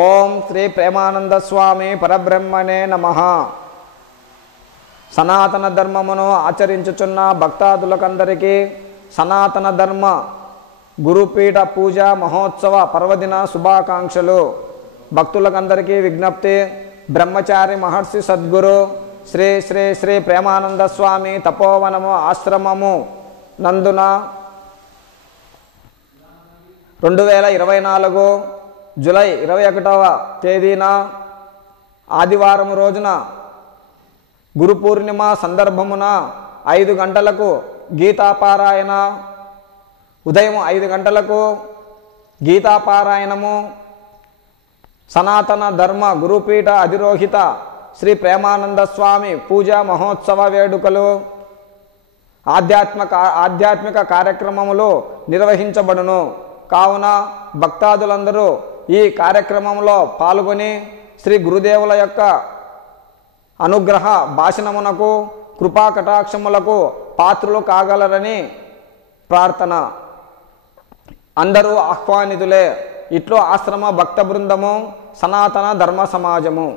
ఓం శ్రీ ప్రేమానంద స్వామి పరబ్రహ్మణే నమః. సనాతన ధర్మమును ఆచరించుచున్న భక్తాదులకందరికీ సనాతన ధర్మ గురుపీఠ పూజ మహోత్సవ పర్వదిన శుభాకాంక్షలు. భక్తులకందరికీ విజ్ఞప్తి. బ్రహ్మచారి మహర్షి సద్గురు శ్రీ శ్రీ శ్రీ ప్రేమానంద స్వామి తపోవనము ఆశ్రమము నందున 2024 జూలై 21వ తేదీన ఆదివారం రోజున గురు పూర్ణిమ సందర్భమున 5 గంటలకు గీతాపారాయణ, ఉదయం 5 గంటలకు గీతాపారాయణము, సనాతన ధర్మ గురుపీఠ అధిరోహిత శ్రీ ప్రేమానంద స్వామి పూజా మహోత్సవ వేడుకలు, ఆధ్యాత్మిక కార్యక్రమములు నిర్వహించబడును. కావున భక్తాదులందరూ ఈ కార్యక్రమంలో పాల్గొని శ్రీ గురుదేవుల యొక్క అనుగ్రహ భాషణమునకు కృపా కటాక్షములకు పాత్రులు కాగలరని ప్రార్థన. అందరూ ఆహ్వానితులే. ఇట్లు ఆశ్రమ భక్త బృందము, సనాతన ధర్మ సమాజము.